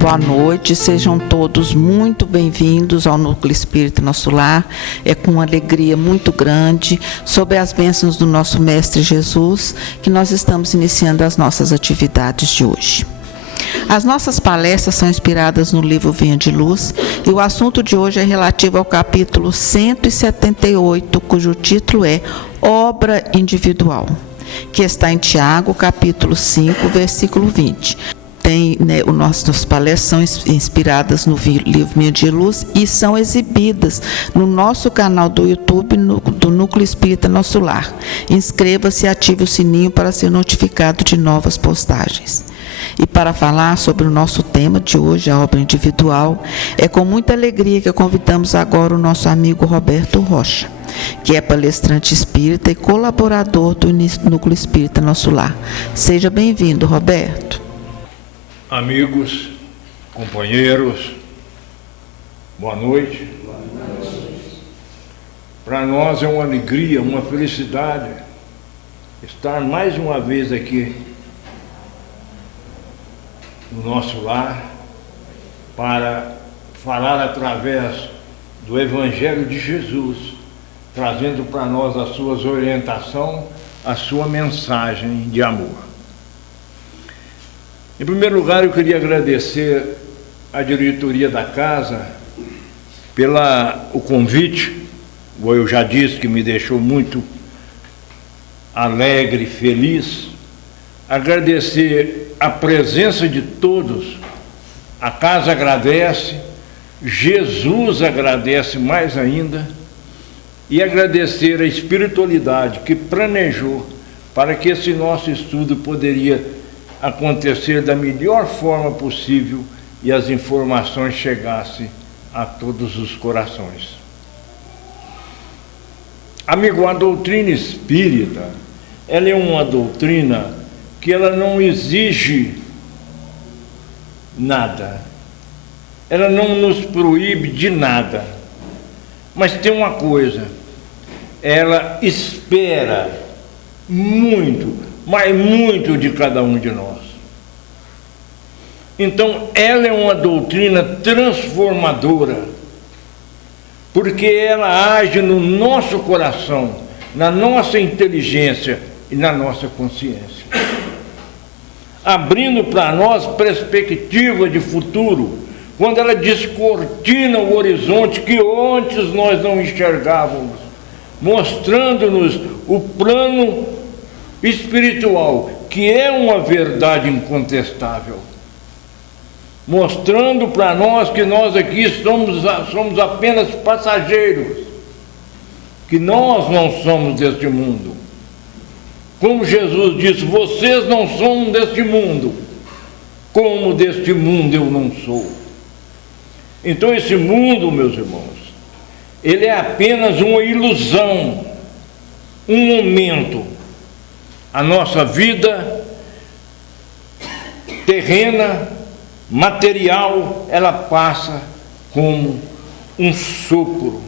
Boa noite, sejam todos muito bem-vindos ao Núcleo Espírita Nosso Lar. É com uma alegria muito grande, sob as bênçãos do nosso Mestre Jesus, que nós estamos iniciando as nossas atividades de hoje. As nossas palestras são inspiradas no livro Vinha de Luz e o assunto de hoje é relativo ao capítulo 178, cujo título é Obra Individual, que está em Tiago, capítulo 5, versículo 20. Nossas palestras são inspiradas no livro Vinha de Luz e são exibidas no nosso canal do YouTube do Núcleo Espírita Nosso Lar. Inscreva-se e ative o sininho para ser notificado de novas postagens. E para falar sobre o nosso tema de hoje, a obra individual, é com muita alegria que convidamos agora o nosso amigo Roberto Rocha, que é palestrante espírita e colaborador do Núcleo Espírita Nosso Lar. Seja bem-vindo, Roberto. Amigos, companheiros, boa noite. Para nós é uma alegria, uma felicidade estar mais uma vez aqui no nosso lar para falar através do Evangelho de Jesus, trazendo para nós as suas orientações, a sua mensagem de amor. Em primeiro lugar, eu queria agradecer à diretoria da casa pelo convite, eu já disse que me deixou muito alegre, feliz. Agradecer a presença de todos, a casa agradece, Jesus agradece mais ainda, e agradecer a espiritualidade que planejou para que esse nosso estudo poderia acontecer da melhor forma possível e as informações chegassem a todos os corações. Amigo, a doutrina espírita, ela é uma doutrina que ela não exige nada, ela não nos proíbe de nada, mas tem uma coisa, ela espera muito, mas muito de cada um de nós. Então, ela é uma doutrina transformadora, porque ela age no nosso coração, na nossa inteligência e na nossa consciência, abrindo para nós perspectiva de futuro, quando ela descortina o horizonte que antes nós não enxergávamos, mostrando-nos o plano espiritual, que é uma verdade incontestável, mostrando para nós que nós aqui somos apenas passageiros, que nós não somos deste mundo. Como Jesus disse, vocês não são deste mundo, como deste mundo eu não sou. Então esse mundo, meus irmãos, ele é apenas uma ilusão, um momento. A nossa vida terrena, material, ela passa como um sopro.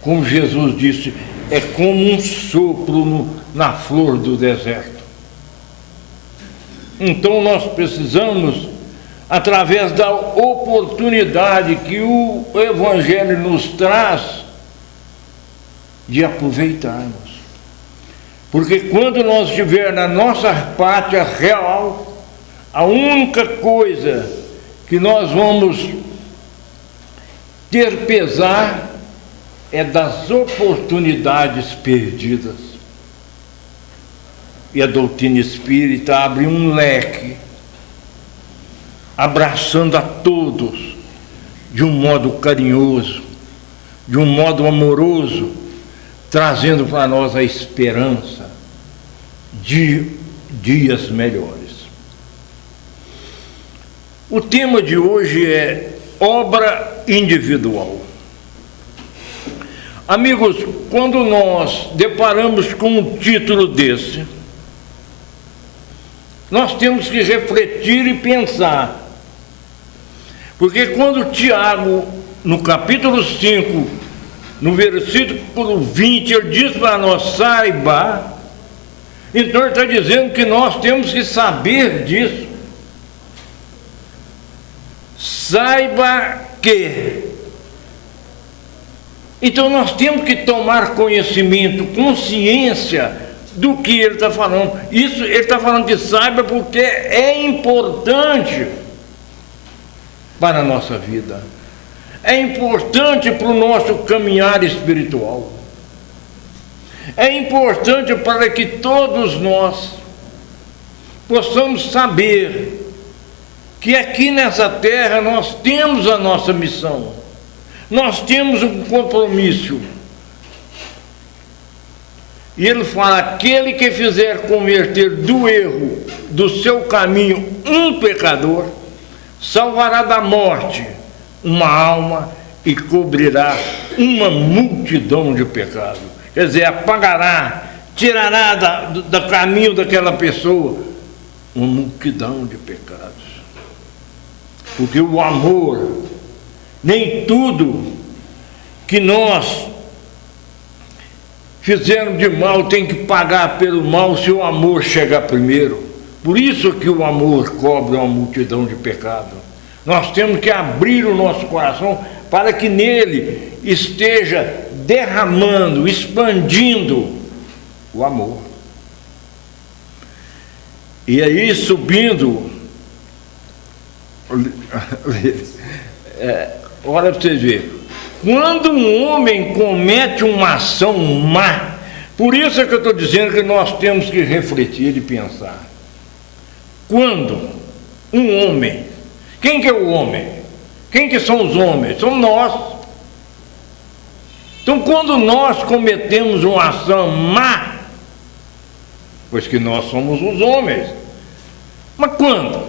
Como Jesus disse, é como um sopro na flor do deserto. Então nós precisamos, através da oportunidade que o Evangelho nos traz, de aproveitarmos. Porque quando nós estivermos na nossa pátria real, a única coisa que nós vamos ter pesar é das oportunidades perdidas. E a doutrina espírita abre um leque, abraçando a todos de um modo carinhoso, de um modo amoroso, trazendo para nós a esperança de dias melhores. O tema de hoje é obra individual. Amigos, quando nós deparamos com um título desse, nós temos que refletir e pensar, porque quando Tiago, no capítulo 5, no versículo 20, ele diz para nós, saiba, então ele está dizendo que nós temos que saber disso. saiba que. Então nós temos que tomar conhecimento, consciência do que ele está falando. Isso ele está falando que saiba porque é importante para a nossa vida. É importante para o nosso caminhar espiritual. É importante para que todos nós possamos saber que aqui nessa terra nós temos a nossa missão. Nós temos um compromisso. E ele fala: aquele que fizer converter do erro do seu caminho um pecador, salvará da morte uma alma e cobrirá uma multidão de pecados. Quer dizer, apagará, tirará do caminho daquela pessoa uma multidão de pecados. Porque o amor, nem tudo que nós fizermos de mal tem que pagar pelo mal se o amor chegar primeiro. Por isso que o amor cobre uma multidão de pecados. Nós temos que abrir o nosso coração para que nele esteja derramando, expandindo o amor. E aí subindo, olha para vocês verem, quando um homem comete uma ação má, por isso é que eu estou dizendo que nós temos que refletir e pensar. Quando um homem, quem que é o homem? Quem que são os homens? Somos nós. Então, quando nós cometemos uma ação má, pois que nós somos os homens, mas quando?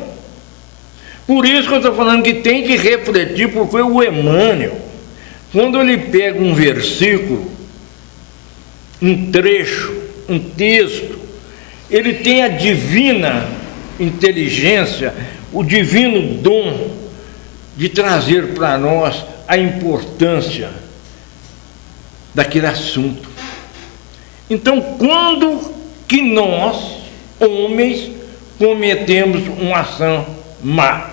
Por isso que eu estou falando que tem que refletir, porque o Emmanuel, quando ele pega um versículo, um trecho, um texto, ele tem a divina inteligência, o divino dom de trazer para nós a importância daquele assunto. Então, quando que nós, homens, cometemos uma ação má?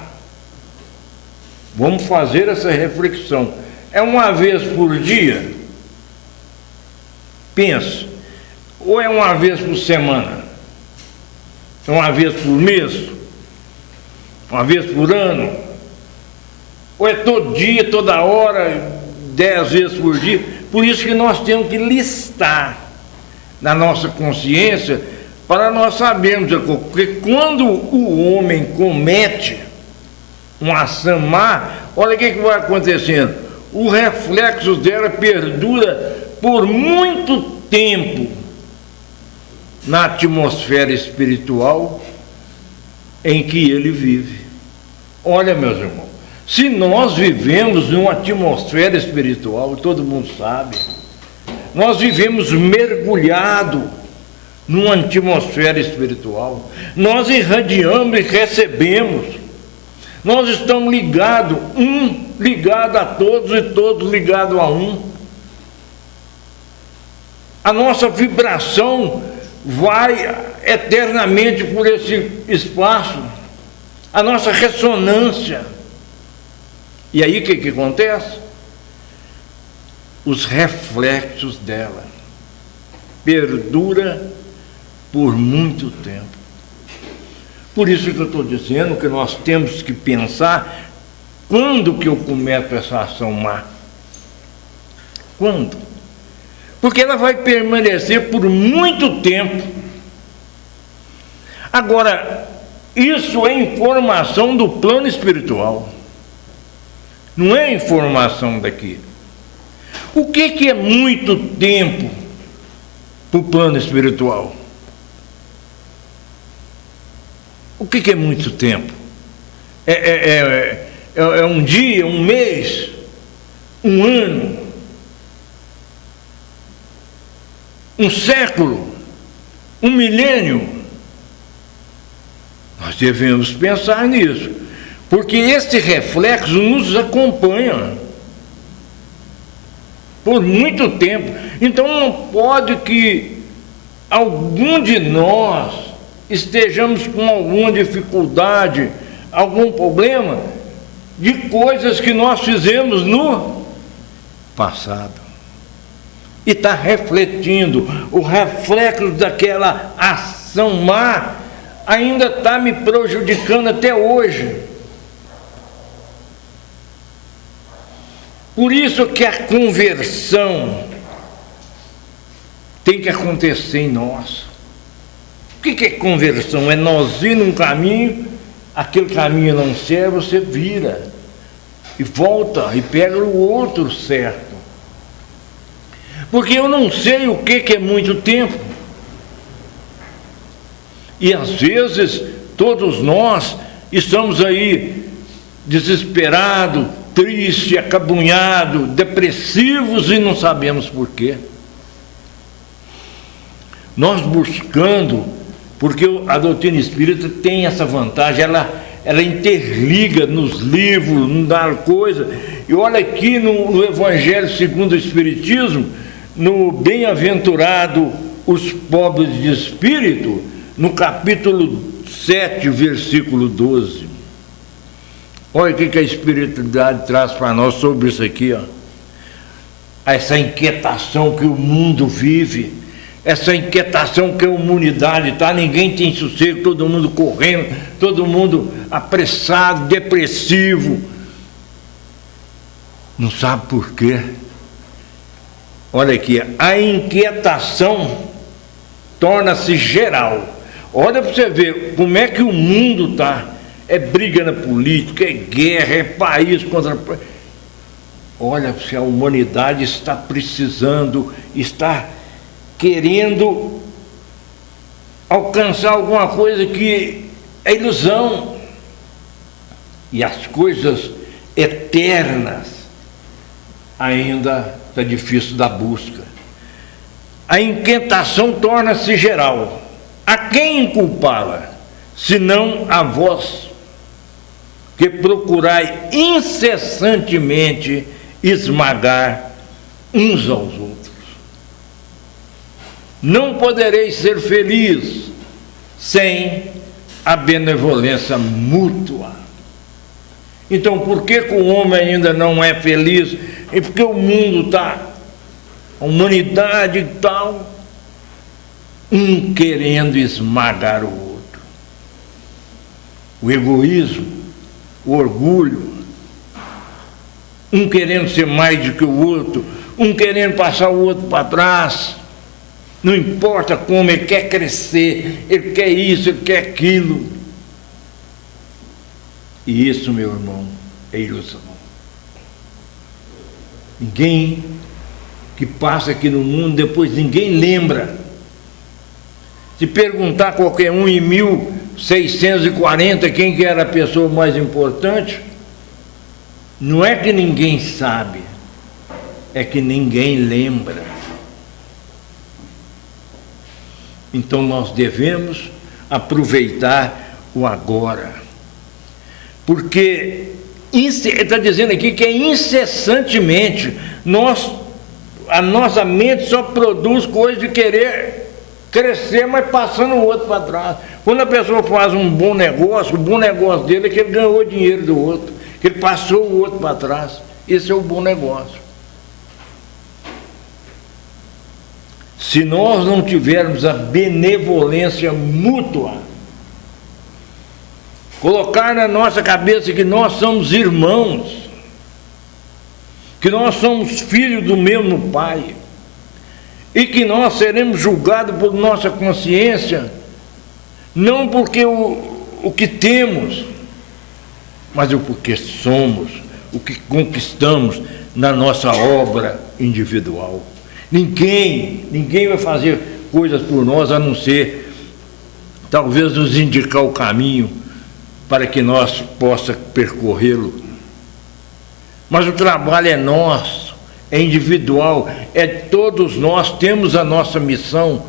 Vamos fazer essa reflexão. É uma vez por dia? Pensa. Ou é uma vez por semana? É uma vez por mês? Uma vez por ano? Ou é todo dia, toda hora, 10 vezes por dia? Por isso que nós temos que listar na nossa consciência para nós sabermos, porque quando o homem comete uma ação má, olha o que vai acontecendo. O reflexo dela perdura por muito tempo na atmosfera espiritual em que ele vive. Olha, meus irmãos, se nós vivemos numa atmosfera espiritual, todo mundo sabe, nós vivemos mergulhado numa atmosfera espiritual, nós irradiamos e recebemos, nós estamos ligados, um ligado a todos e todos ligados a um. A nossa vibração vai eternamente por esse espaço, a nossa ressonância. E aí o que acontece? Os reflexos dela perdura por muito tempo. Por isso que eu estou dizendo que nós temos que pensar quando que eu cometo essa ação má. Quando? Porque ela vai permanecer por muito tempo. Agora, isso é informação do plano espiritual. Não é informação daqui. O que é muito tempo para o plano espiritual? O que é muito tempo? É um dia, um mês, um ano, um século, um milênio? Nós devemos pensar nisso, porque esse reflexo nos acompanha por muito tempo. Então não pode que algum de nós estejamos com alguma dificuldade, algum problema, de coisas que nós fizemos no passado. E está refletindo, o reflexo daquela ação má ainda está me prejudicando até hoje. Por isso que a conversão tem que acontecer em nós. O que é conversão? É nós ir num caminho, aquele caminho não serve, você vira e volta e pega o outro certo. Porque eu não sei o que é muito tempo. E às vezes todos nós estamos aí desesperados, tristes, acabunhados, depressivos e não sabemos por quê. Nós buscando, porque a doutrina espírita tem essa vantagem, ela interliga nos livros, não dá coisa. E olha aqui no Evangelho segundo o Espiritismo, no Bem-aventurado os pobres de espírito, no capítulo 7, versículo 12. Olha o que a espiritualidade traz para nós sobre isso aqui, ó. Essa inquietação que o mundo vive, essa inquietação que a humanidade está, ninguém tem sossego, todo mundo correndo, todo mundo apressado, depressivo. Não sabe por quê? Olha aqui, a inquietação torna-se geral. Olha para você ver como é que o mundo está. É briga na política, é guerra, é país contra... Olha, se a humanidade está precisando, está querendo alcançar alguma coisa que é ilusão. E as coisas eternas ainda está difícil da busca. A inquietação torna-se geral. A quem culpá-la, senão a vós, que procurai incessantemente esmagar uns aos outros? Não podereis ser felizes sem a benevolência mútua. Então, por que o homem ainda não é feliz? É porque o mundo está, a humanidade e tal, um querendo esmagar o outro. O egoísmo, o orgulho, um querendo ser mais do que o outro, um querendo passar o outro para trás. Não importa como, ele quer crescer, ele quer isso, ele quer aquilo. E isso, meu irmão, é ilusão. Ninguém que passa aqui no mundo, depois ninguém lembra. Se perguntar a qualquer um em 1640 quem que era a pessoa mais importante, não é que ninguém sabe, é que ninguém lembra. Então nós devemos aproveitar o agora. Porque ele está dizendo aqui que é incessantemente, a nossa mente só produz coisa de querer crescer, mas passando o outro para trás. Quando a pessoa faz um bom negócio, o bom negócio dele é que ele ganhou dinheiro do outro, que ele passou o outro para trás. Esse é o bom negócio. Se nós não tivermos a benevolência mútua, colocar na nossa cabeça que nós somos irmãos, que nós somos filhos do mesmo Pai, e que nós seremos julgados por nossa consciência, não porque o que temos, mas o porque somos, o que conquistamos na nossa obra individual. Ninguém vai fazer coisas por nós, a não ser talvez nos indicar o caminho para que nós possa percorrê-lo. Mas o trabalho é nosso, é individual, todos nós temos a nossa missão.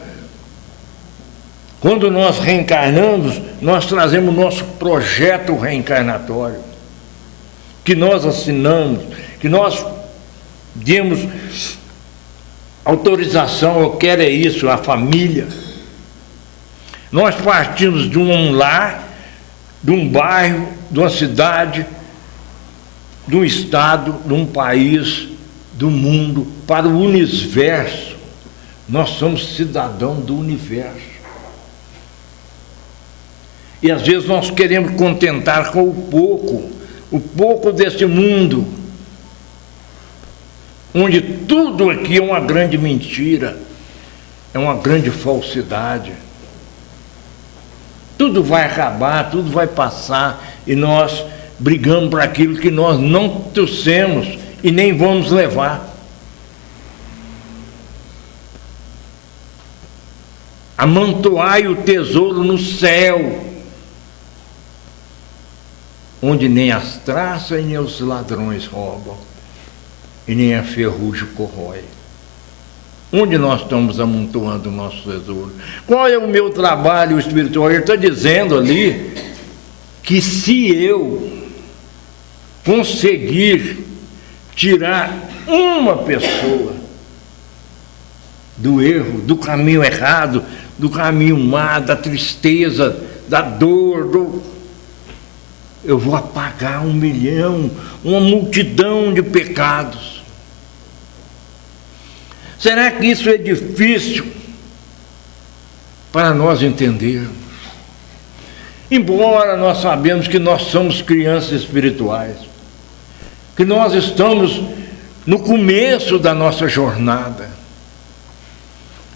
Quando nós reencarnamos, nós trazemos o nosso projeto reencarnatório, que nós assinamos, que nós demos autorização, eu quero é isso, a família. Nós partimos de um lar, de um bairro, de uma cidade, de um estado, de um país, do mundo, para o universo. Nós somos cidadãos do universo. E às vezes nós queremos contentar com o pouco deste mundo, onde tudo aqui é uma grande mentira, é uma grande falsidade. Tudo vai acabar, tudo vai passar, e nós brigamos por aquilo que nós não trouxemos e nem vamos levar. Amontoai o tesouro no céu, onde nem as traças e nem os ladrões roubam, e nem a ferrugem corrói. Onde nós estamos amontoando o nosso tesouro? Qual é o meu trabalho espiritual? Ele está dizendo ali que se eu conseguir tirar uma pessoa do erro, do caminho errado, do caminho má, da tristeza, da dor, eu vou apagar 1 milhão, uma multidão de pecados. Será que isso é difícil para nós entendermos? Embora nós sabemos que nós somos crianças espirituais, que nós estamos no começo da nossa jornada,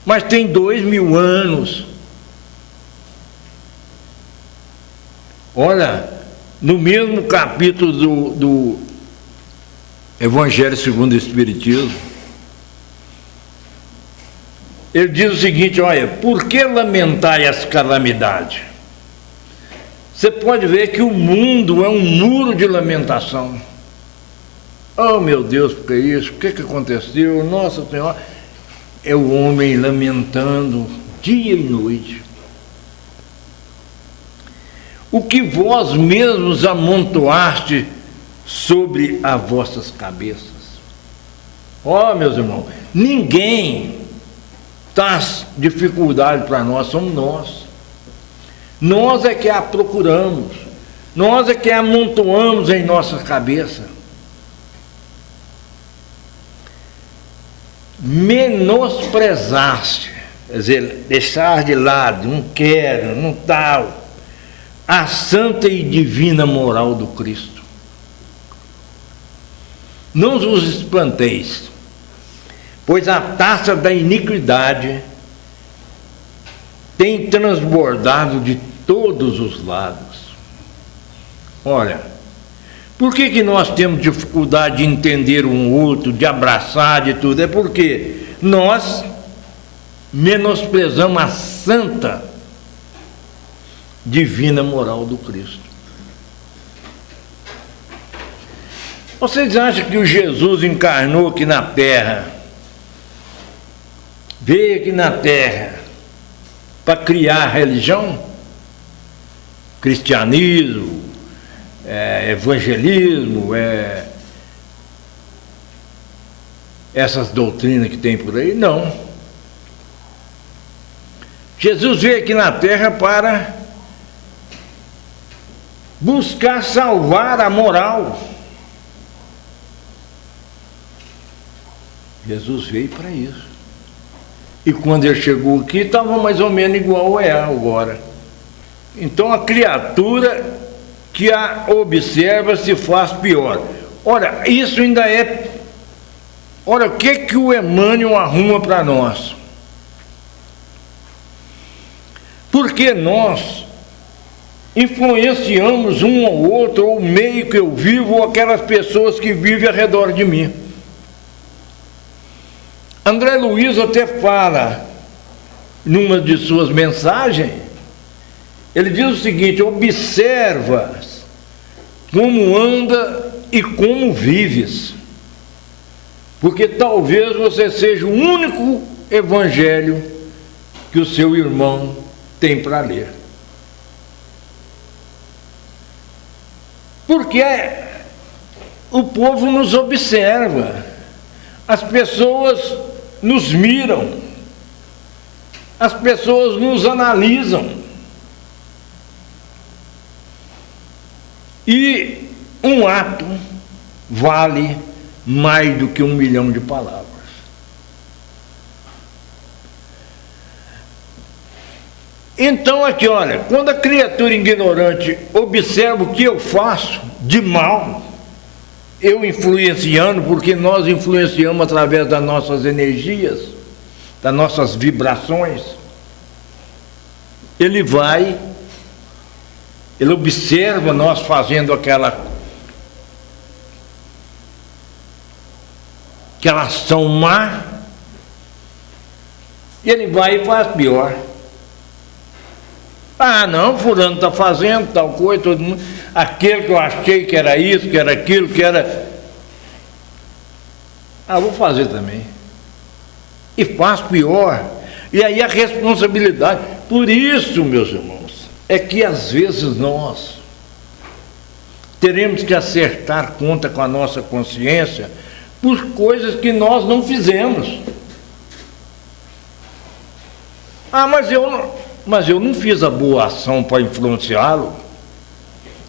mas tem 2000 anos. Olha, no mesmo capítulo do Evangelho segundo o Espiritismo, ele diz o seguinte: olha, por que lamentai as calamidades? Você pode ver que o mundo é um muro de lamentação. Oh, meu Deus, por que isso? O que aconteceu? Nossa Senhora! É o homem lamentando dia e noite. O que vós mesmos amontoaste sobre as vossas cabeças. Ó, meus irmãos, ninguém traz dificuldade para nós, somos nós. Nós é que a procuramos, nós é que a amontoamos em nossa cabeça. Menosprezaste, quer dizer, deixar de lado, não quero, não tal, a santa e divina moral do Cristo. Não vos espanteis, pois a taça da iniquidade tem transbordado de todos os lados. Olha, por que nós temos dificuldade de entender um outro, de abraçar, de tudo? É porque nós menosprezamos a santa divina moral do Cristo. Vocês acham que o Jesus encarnou aqui na terra, veio aqui na terra para criar religião? Cristianismo, evangelismo, essas doutrinas que tem por aí? Não. Jesus veio aqui na terra para buscar salvar a moral. Jesus veio para isso. E quando ele chegou aqui, estava mais ou menos igual é agora. Então a criatura que a observa se faz pior. Ora, isso ainda é... Ora, o que o Emmanuel arruma para nós? Porque nós influenciamos um ou outro, ou o meio que eu vivo, ou aquelas pessoas que vivem ao redor de mim. André Luiz até fala, numa de suas mensagens, ele diz o seguinte: observa como anda e como vives, porque talvez você seja o único evangelho que o seu irmão tem para ler. Porque o povo nos observa, as pessoas nos miram, as pessoas nos analisam. E um ato vale mais do que 1 milhão de palavras. Então aqui, olha, quando a criatura ignorante observa o que eu faço de mal, eu influenciando, porque nós influenciamos através das nossas energias, das nossas vibrações, ele observa nós fazendo aquela ação má, e ele vai e faz pior. Ah, não, fulano está fazendo tal coisa, todo mundo, aquele que eu achei que era isso, que era aquilo, que era... Ah, vou fazer também. E faz pior. E aí a responsabilidade. Por isso, meus irmãos, é que às vezes nós teremos que acertar conta com a nossa consciência por coisas que nós não fizemos. Ah, mas eu não fiz a boa ação para influenciá-lo.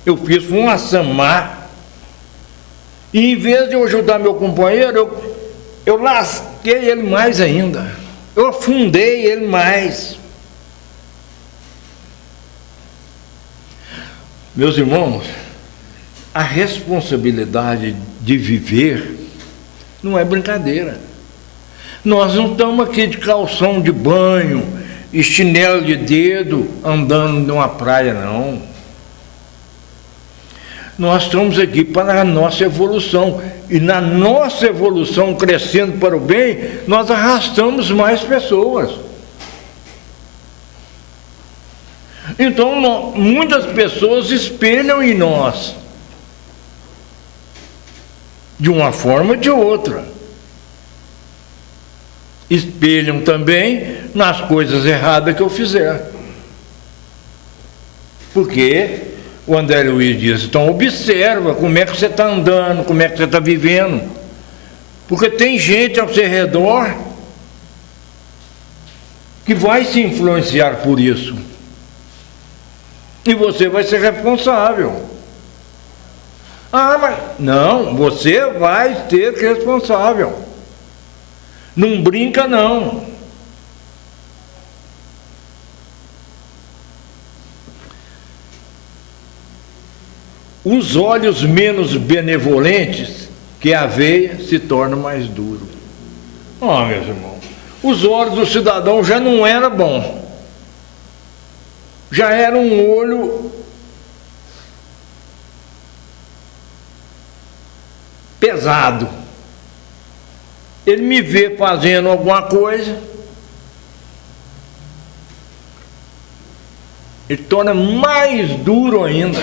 Eu fiz uma ação má. E em vez de eu ajudar meu companheiro, eu lasquei ele mais ainda. Eu afundei ele mais. Meus irmãos, a responsabilidade de viver não é brincadeira. Nós não estamos aqui de calção de banho e chinelo de dedo andando numa praia, não. Nós estamos aqui para a nossa evolução. E na nossa evolução, crescendo para o bem, nós arrastamos mais pessoas. Então, muitas pessoas espelham em nós, de uma forma ou de outra. Espelham também nas coisas erradas que eu fizer. Porque o André Luiz diz, então observa como é que você está andando, como é que você está vivendo. Porque tem gente ao seu redor que vai se influenciar por isso. E você vai ser responsável. Ah, mas... Não, você vai ser responsável. Não brinca, não. Os olhos menos benevolentes que a aveia se tornam mais duros. Ó, meus irmãos, os olhos do cidadão já não era bom. Já era um olho pesado. Ele me vê fazendo alguma coisa, ele torna mais duro ainda.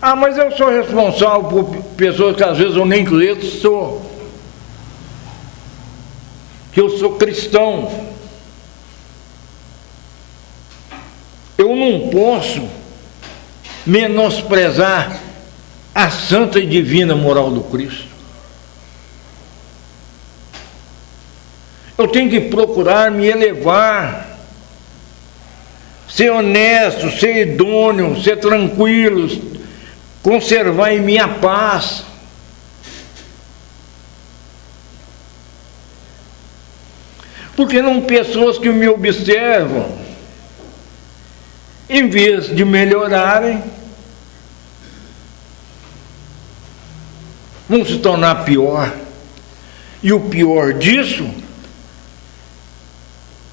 Ah, mas eu sou responsável por pessoas que às vezes eu nem conheço, sou. Que eu sou cristão. Eu não posso menosprezar a santa e divina moral do Cristo. Eu tenho que procurar me elevar, ser honesto, ser idôneo, ser tranquilo, conservar em minha paz. Porque não pessoas que me observam, em vez de melhorarem, vão se tornar pior. E o pior disso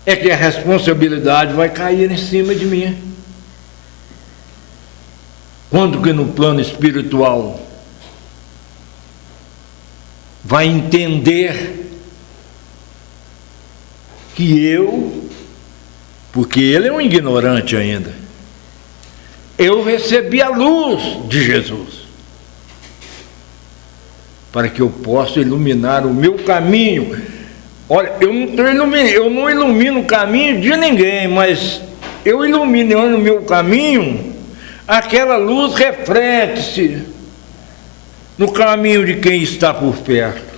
é que a responsabilidade vai cair em cima de mim. Quando que no plano espiritual vai entender que eu, porque ele é um ignorante ainda, eu recebi a luz de Jesus, para que eu possa iluminar o meu caminho. Olha, eu não ilumino o caminho de ninguém, mas eu iluminando o meu caminho, aquela luz reflete-se no caminho de quem está por perto.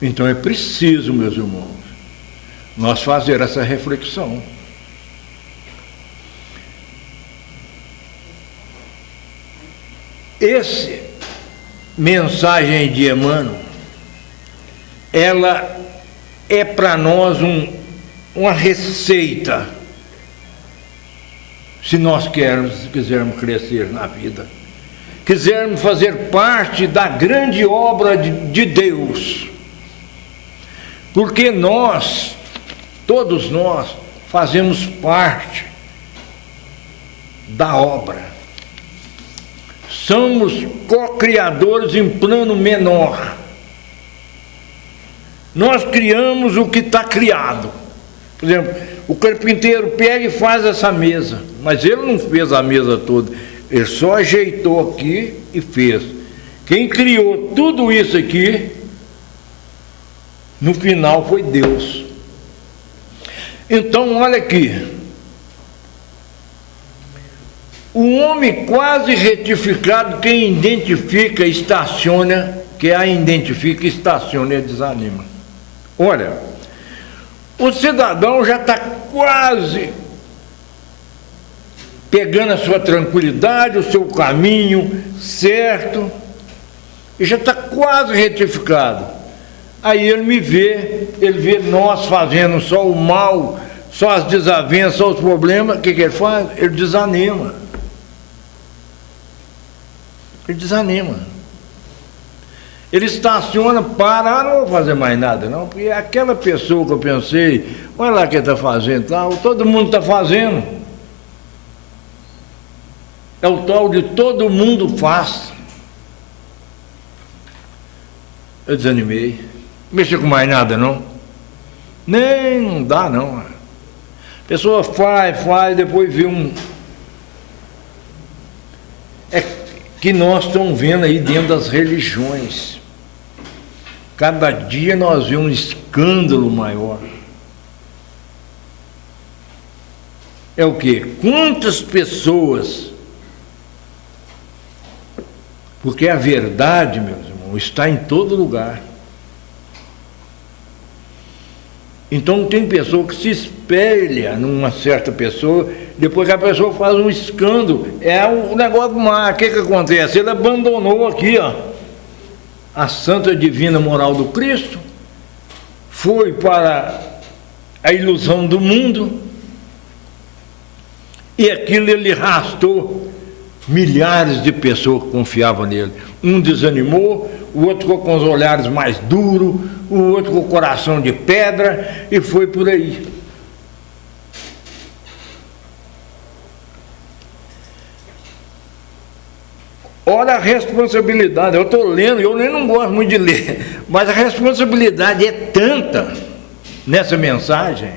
Então é preciso, meus irmãos, nós fazer essa reflexão. Essa mensagem de Emmanuel, ela é para nós uma receita, se nós quisermos crescer na vida, quisermos fazer parte da grande obra de Deus, porque nós, todos nós, fazemos parte da obra. Somos co-criadores em plano menor. Nós criamos o que está criado. Por exemplo, o carpinteiro pega e faz essa mesa, mas ele não fez a mesa toda, ele só ajeitou aqui e fez. Quem criou tudo isso aqui, no final, foi Deus. Então, olha aqui. O homem quase retificado, quem identifica, estaciona, que a identifica, estaciona e desanima. Olha, o cidadão já está quase pegando a sua tranquilidade, o seu caminho certo, e já está quase retificado. Aí ele vê nós fazendo só o mal, só as desavenças, só os problemas, o que ele faz? Ele desanima. Ele desanima. Ele estaciona, para, não vou fazer mais nada, não, porque aquela pessoa que eu pensei, olha lá o que ele está fazendo, tal, todo mundo está fazendo. É o tal de todo mundo faz. Eu desanimei. Mexer com mais nada, não? Nem, não dá, não. A pessoa faz, depois vê É que nós estamos vendo aí dentro das religiões. Cada dia nós vemos um escândalo maior. É o quê? Quantas pessoas... Porque a verdade, meus irmãos, está em todo lugar. Então tem pessoa que se espelha numa certa pessoa, depois que a pessoa faz um escândalo, é um negócio má. O que acontece? Ele abandonou aqui, ó, a santa divina moral do Cristo, foi para a ilusão do mundo, e aquilo ele arrastou milhares de pessoas que confiavam nele. Um desanimou, o outro ficou com os olhares mais duros, o outro com o coração de pedra, e foi por aí. Olha a responsabilidade, eu estou lendo, eu nem não gosto muito de ler, mas a responsabilidade é tanta nessa mensagem,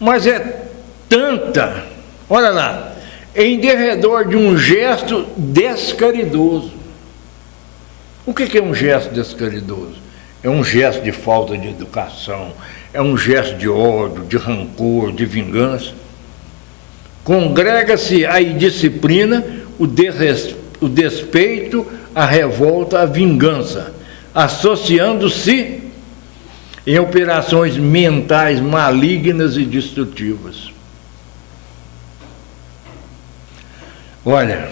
mas é tanta, olha lá, em derredor de um gesto descaridoso. O que é um gesto descaridoso? É um gesto de falta de educação, é um gesto de ódio, de rancor, de vingança. Congrega-se a indisciplina, o despeito, a revolta, a vingança, associando-se em operações mentais malignas e destrutivas. Olha,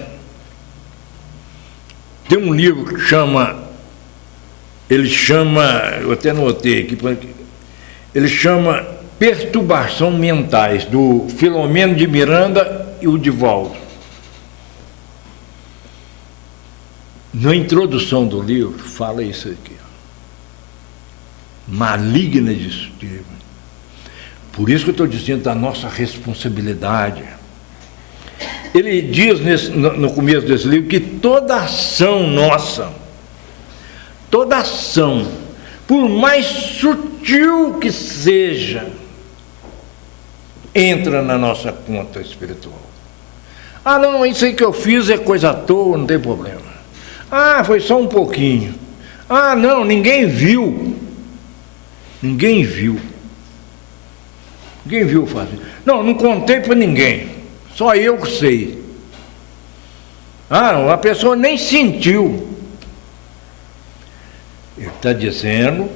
tem um livro que eu até anotei aqui, ele chama Perturbações Mentais, do Filomeno de Miranda e o Divaldo. Na introdução do livro, fala isso aqui. Maligna e destrutiva. Por isso que eu estou dizendo da nossa responsabilidade. Ele diz no começo desse livro que toda ação nossa, toda ação, por mais sutil que seja, entra na nossa conta espiritual. Ah, não, isso aí que eu fiz é coisa à toa, não tem problema. Ah, foi só um pouquinho. Ah, não, ninguém viu. Ninguém viu. Ninguém viu fazer. Não contei para ninguém. Só eu que sei. Ah, a pessoa nem sentiu. Ele está dizendo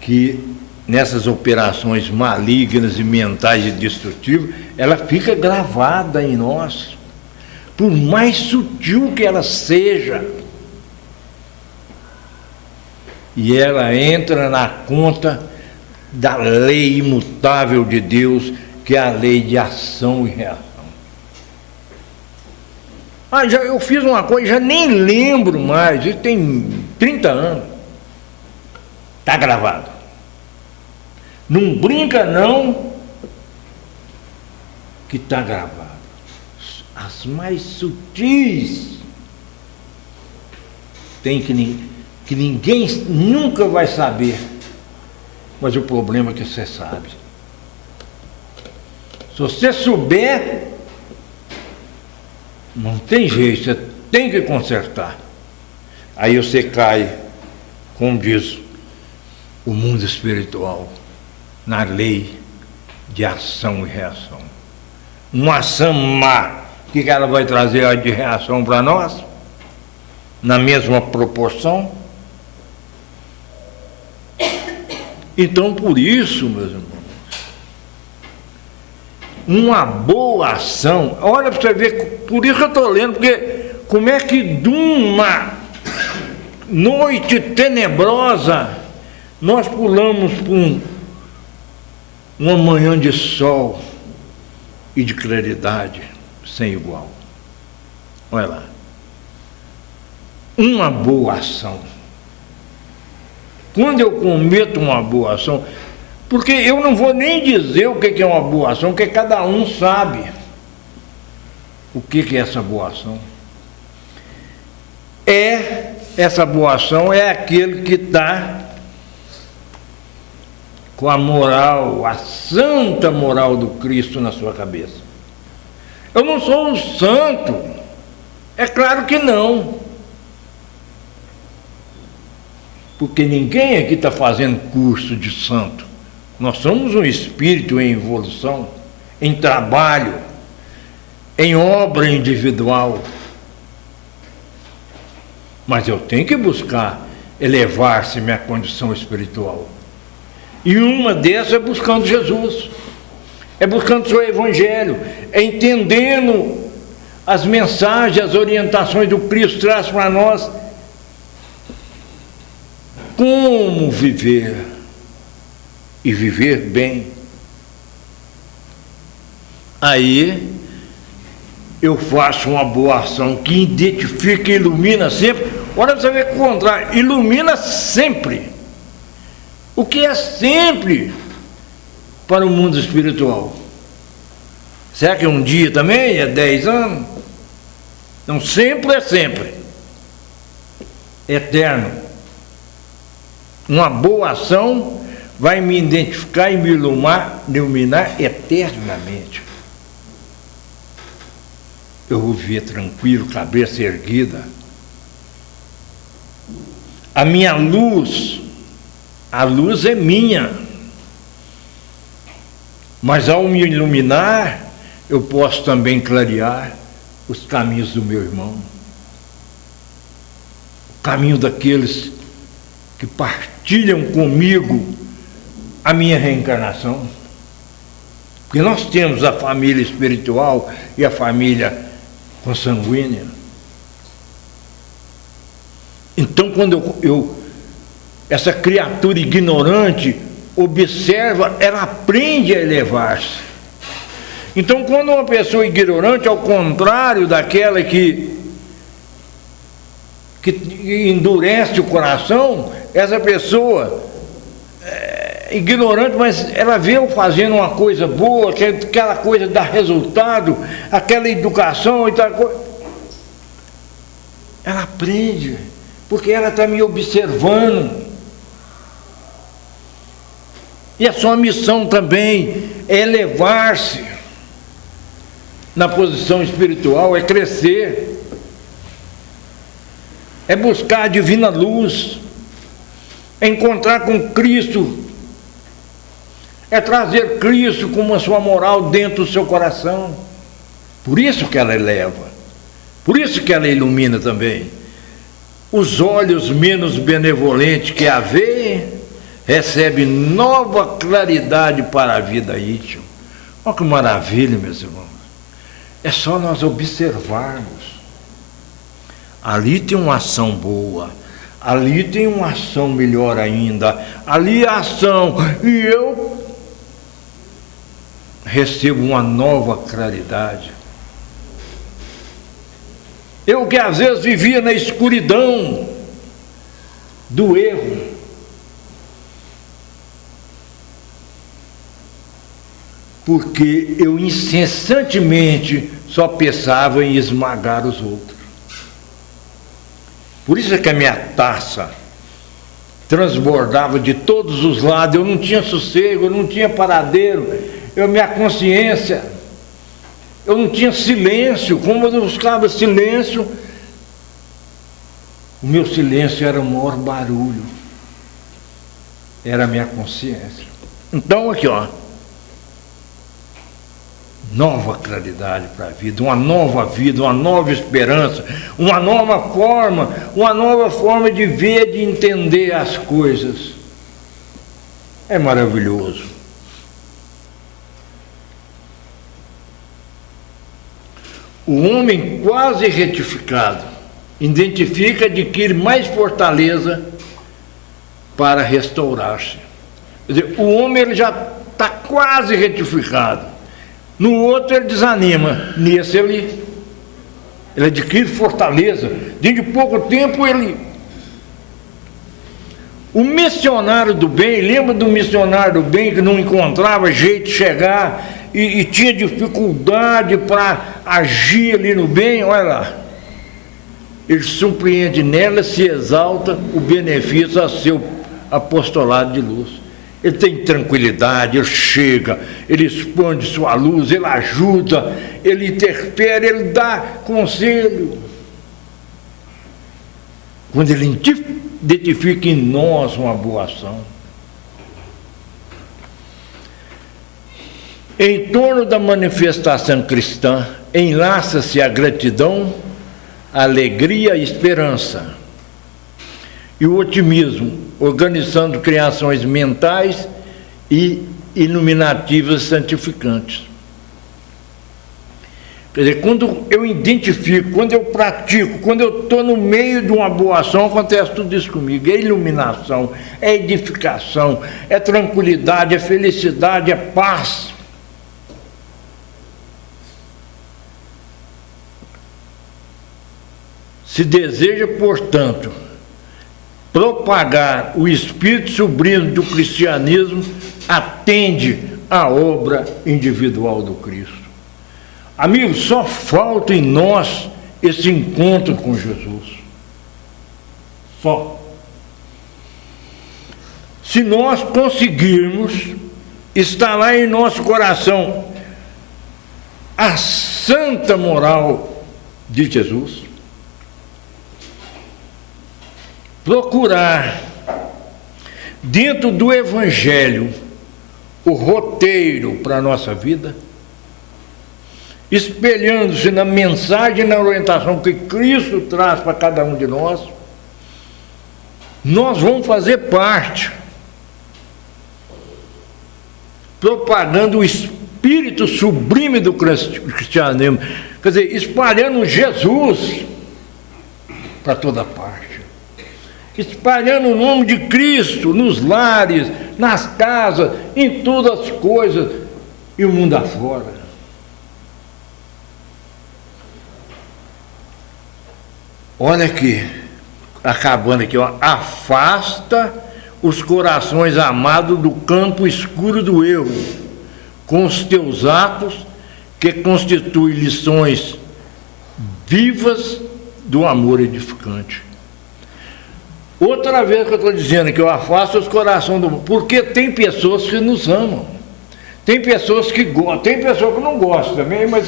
que nessas operações malignas e mentais e destrutivas, ela fica gravada em nós. por mais sutil que ela seja. E ela entra na conta da lei imutável de Deus, que é a lei de ação e reação. Eu fiz uma coisa, já nem lembro mais, isso tem 30 anos. Está gravado. Não brinca não, que está gravado. As mais sutis tem que ninguém nunca vai saber, mas o problema é que você sabe. Se você souber, não tem jeito, você tem que consertar. Aí você cai, como diz o mundo espiritual, na lei de ação e reação. Uma ação má, o que ela vai trazer de reação para nós? Na mesma proporção? Então, por isso, meus irmãos, uma boa ação, olha para você ver, por isso que eu estou lendo, porque como é que de uma noite tenebrosa nós pulamos por uma manhã de sol e de claridade sem igual. Olha lá. Uma boa ação. Quando eu cometo uma boa ação, porque eu não vou nem dizer o que é uma boa ação, porque cada um sabe o que é essa boa ação. Essa boa ação é aquele que está com a moral, a santa moral do Cristo na sua cabeça. Eu não sou um santo, é claro que não. Porque ninguém aqui está fazendo curso de santo. Nós somos um espírito em evolução, em trabalho, em obra individual. Mas eu tenho que buscar elevar-se minha condição espiritual. E uma dessas é buscando Jesus, é buscando o seu evangelho, é entendendo as mensagens, as orientações do Cristo traz para nós. Como viver e viver bem. Aí eu faço uma boa ação que identifica e ilumina sempre. Olha para você ver o contrário, ilumina sempre. O que é sempre para o mundo espiritual? Será que é um dia também? É 10 anos? Não, sempre é sempre. Eterno. Uma boa ação vai me identificar e me iluminar eternamente. Eu vou viver tranquilo, cabeça erguida. A minha luz, a luz é minha. Mas ao me iluminar, eu posso também clarear os caminhos do meu irmão. O caminho daqueles que partilham comigo a minha reencarnação. Porque nós temos a família espiritual e a família consanguínea. Então, quando essa criatura ignorante observa, ela aprende a elevar-se. Então, quando uma pessoa ignorante, ao contrário daquela que endurece o coração, essa pessoa é ignorante, mas ela vê eu fazendo uma coisa boa, aquela coisa dá resultado, aquela educação e tal coisa. Ela aprende, porque ela está me observando. E a sua missão também é elevar-se na posição espiritual, é crescer. É buscar a divina luz, é encontrar com Cristo, é trazer Cristo como a sua moral dentro do seu coração. Por isso que ela eleva, por isso que ela ilumina também. Os olhos menos benevolentes que a veem, recebem nova claridade para a vida íntima. Olha que maravilha, meus irmãos. É só nós observarmos. Ali tem uma ação boa, ali tem uma ação melhor ainda, ali é a ação, e eu recebo uma nova claridade. Eu que às vezes vivia na escuridão do erro, porque eu incessantemente só pensava em esmagar os outros. Por isso é que a minha taça transbordava de todos os lados, eu não tinha sossego, eu não tinha paradeiro, minha consciência, eu não tinha silêncio, como eu buscava silêncio, o meu silêncio era o maior barulho, era a minha consciência. Então aqui, ó, nova claridade para a vida, uma nova esperança, uma nova forma de ver, de entender as coisas. É maravilhoso. O homem quase retificado identifica, adquire mais fortaleza para restaurar-se. Quer dizer, o homem ele já está quase retificado. No outro ele desanima, nesse ele adquire fortaleza. Dentro de pouco tempo o missionário do bem, lembra do missionário do bem que não encontrava jeito de chegar e tinha dificuldade para agir ali no bem? Olha lá, ele surpreende nela, se exalta o benefício a seu apostolado de luz. Ele tem tranquilidade, ele chega, ele expande sua luz, ele ajuda, ele interfere, ele dá conselho. Quando ele identifica em nós uma boa ação. Em torno da manifestação cristã, enlaça-se a gratidão, a alegria, a esperança e o otimismo, organizando criações mentais e iluminativas santificantes. Quer dizer, quando eu identifico, quando eu pratico, quando eu estou no meio de uma boa ação, acontece tudo isso comigo. É iluminação, é edificação, é tranquilidade, é felicidade, é paz. Se deseja, portanto, propagar o espírito sublime do cristianismo, atende à obra individual do Cristo. Amigos, só falta em nós esse encontro com Jesus. Só. Se nós conseguirmos instalar em nosso coração a santa moral de Jesus, procurar dentro do Evangelho o roteiro para a nossa vida, espelhando-se na mensagem e na orientação que Cristo traz para cada um de nós, nós vamos fazer parte, propagando o espírito sublime do cristianismo, quer dizer, espalhando Jesus para toda parte, espalhando o nome de Cristo nos lares, nas casas, em todas as coisas e o mundo afora. Olha aqui, acabando aqui, ó, afasta os corações amados do campo escuro do erro, com os teus atos que constituem lições vivas do amor edificante. Outra vez que eu estou dizendo que eu afasto os corações do mundo, porque tem pessoas que nos amam, tem pessoas que gostam, tem pessoas que não gostam também, mas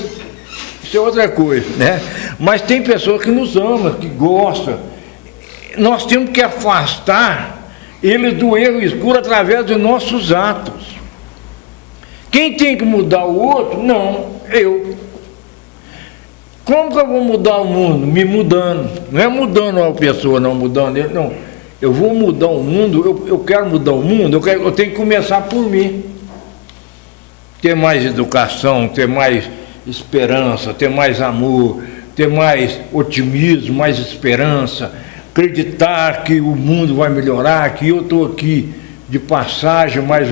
isso é outra coisa, né? Mas tem pessoas que nos amam, que gostam. Nós temos que afastar eles do erro escuro através de nossos atos. Quem tem que mudar o outro? Não, eu. Como que eu vou mudar o mundo? Me mudando. Não é mudando a pessoa, não mudando ele, não. Eu vou mudar o mundo, eu quero mudar o mundo, eu tenho que começar por mim. Ter mais educação, ter mais esperança, ter mais amor, ter mais otimismo, mais esperança, acreditar que o mundo vai melhorar, que eu estou aqui de passagem, mas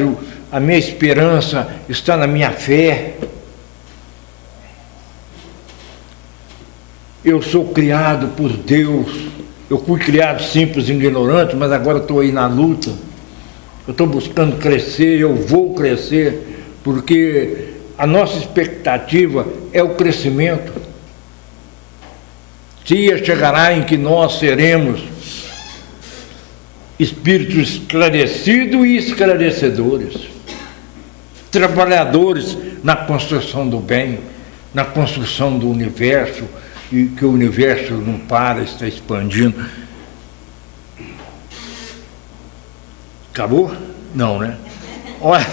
a minha esperança está na minha fé. Eu sou criado por Deus. Eu fui criado simples e ignorante, mas agora estou aí na luta. Eu estou buscando crescer, eu vou crescer, porque a nossa expectativa é o crescimento. Dia chegará em que nós seremos espíritos esclarecidos e esclarecedores, trabalhadores na construção do bem, na construção do universo, e que o universo não para, está expandindo. Acabou? Não, né? Olha,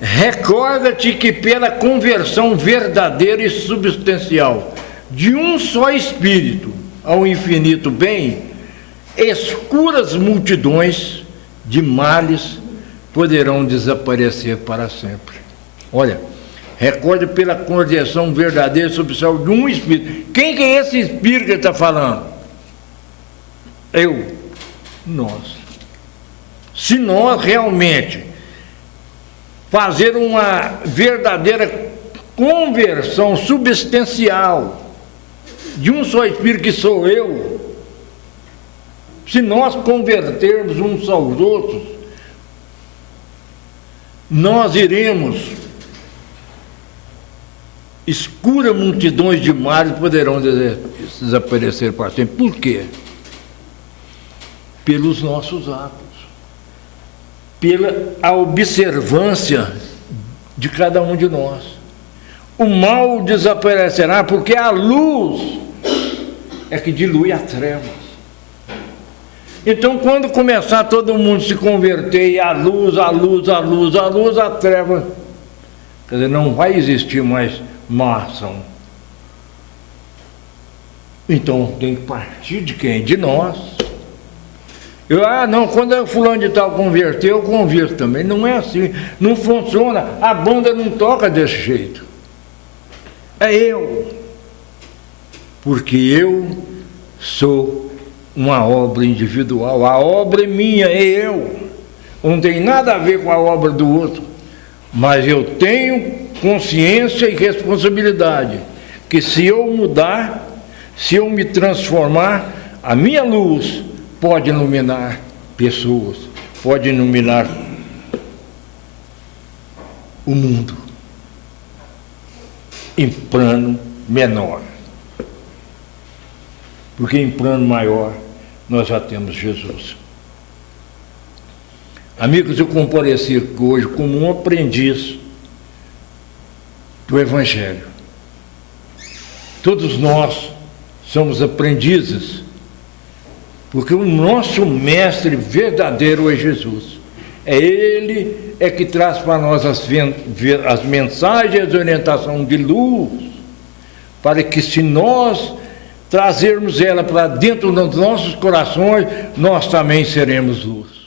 recorda-te que pela conversão verdadeira e substancial de um só Espírito ao infinito bem, escuras multidões de males poderão desaparecer para sempre. Olha, recorde pela conversão verdadeira e substancial de um Espírito. Quem que é esse Espírito que ele está falando? Eu, nós. Se nós realmente fazer uma verdadeira conversão substancial de um só Espírito que sou eu, se nós convertermos uns aos outros, nós iremos, escuras multidões de males poderão desaparecer para sempre. Por quê? Pelos nossos atos, pela a observância de cada um de nós. O mal desaparecerá porque a luz é que dilui as trevas. Então, quando começar todo mundo se converter e a treva, quer dizer, não vai existir mais má ação. Então, tem que partir de quem? De nós. Quando o fulano de tal converter, eu converto também. Não é assim, não funciona. A banda não toca desse jeito. É eu. Porque eu sou uma obra individual. A obra é minha, é eu. Não tem nada a ver com a obra do outro. Mas eu tenho consciência e responsabilidade que se eu mudar, se eu me transformar, a minha luz pode iluminar pessoas, pode iluminar o mundo em plano menor. Porque em plano maior nós já temos Jesus. Amigos, eu compareci aqui hoje como um aprendiz do Evangelho. Todos nós somos aprendizes, porque o nosso mestre verdadeiro é Jesus. É Ele que traz para nós as mensagens de orientação de luz, para que se nós trazermos ela para dentro dos nossos corações, nós também seremos luz.